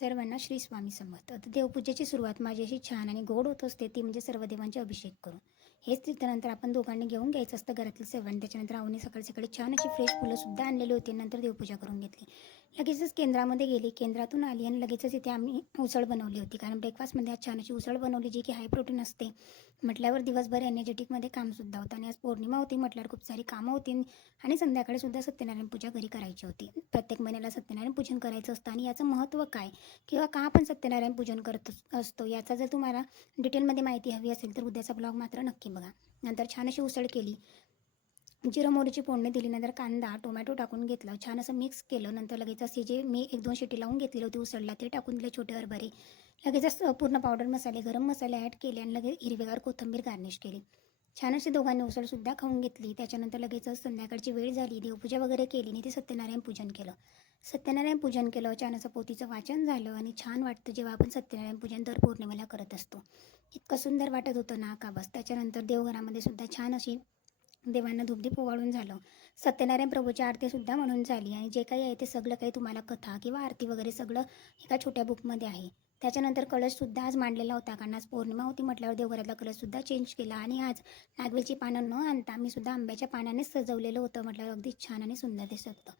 सर्वांना श्री स्वामी समर्थ. तर देवपूजेची सुरुवात माझी अशी छान आणि गोड होत असते, ती म्हणजे सर्व देवांचे अभिषेक करून. हेच त्यानंतर आपण दोघांनी घेऊन घ्यायचं असतं घरातील सर्वांनी. त्याच्यानंतर आवनी सकाळी सकाळी छान अशी फ्रेश फुलंसुद्धा आणलेली होती. नंतर देवपूजा करून घेतली. लगेचच केंद्रामध्ये गेली, केंद्रातून आली आणि लगेचच इथे आम्ही उसळ बनवली होती. कारण ब्रेकफास्टमध्ये आज छान अशी उसळ बनवली, जी की हाय प्रोटीन असते. म्हटल्यावर दिवसभर एनर्जेटिकमध्ये कामसुद्धा होतं आणि आज पौर्णिमा होती म्हटल्यावर खूप सारी कामं होती आणि संध्याकाळी सुद्धा सत्यनारायण पूजा घरी करायची होती. प्रत्येक महिन्याला सत्यनारायण पूजन करायचं असतं आणि याचं महत्त्व काय किंवा का आपण सत्यनारायण पूजन करत असतो याचा जर तुम्हाला डिटेलमध्ये माहिती हवी असेल तर उद्याचा ब्लॉग मात्र नक्की बघा. नंतर छान अशी उसळ केली, जिरं मोहरीची फोडणी दिली, नंतर कांदा टोमॅटो टाकून घेतलं, छान असं मिक्स केलं. नंतर लगेच असे जे मी 1-2 शिटी लावून घेतलेली होती उसळला ते टाकून दिले, छोटे हरभरे लगेचच पूर्ण पावडर मसाले गरम मसाले ॲड केले आणि लगेच हिरवेगार कोथिंबीर गार्निश केली. छान अशी दोघांनी उसळसुद्धा खाऊन घेतली. त्याच्यानंतर लगेचच संध्याकाळची वेळ झाली, देवपूजा वगैरे केली आणि ते सत्यनारायण पूजन केलं. सत्यनारायण पूजन केलं, छान असं पोथीचं वाचन झालं आणि छान वाटतं जेव्हा आपण सत्यनारायण पूजन दर पौर्णिमेला करत असतो. इतकं सुंदर वाटत होतं ना का बस. त्याच्यानंतर देवघरामध्ये सुद्धा छान अशी देवांना धूपदीप ओवाळून झालं. सत्यनारायण प्रभूची आरतीसुद्धा म्हणून झाली आणि जे काही आहे ते सगळं काही तुम्हाला कथा किंवा आरती वगैरे सगळं एका छोट्या बुकमध्ये आहे. त्याच्यानंतर कलशसुद्धा आज मांडलेला होता, कारण आज पौर्णिमा होती म्हटल्यावर देवघरातला कलशसुद्धा चेंज केला आणि आज नागवेलची पानं न आणता मी सुद्धा आंब्याच्या पानानेच सजवलेलं होतं म्हटल्यावर अगदी छान आणि सुंदर दिसत होतं.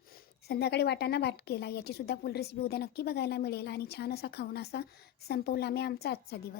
संध्याकाळी वाटाणा भात केला, याचीसुद्धा फुल रेसिपी उद्या नक्की बघायला मिळेल आणि छान असा खाऊन असा संपवला मी आमचा आजचा दिवस.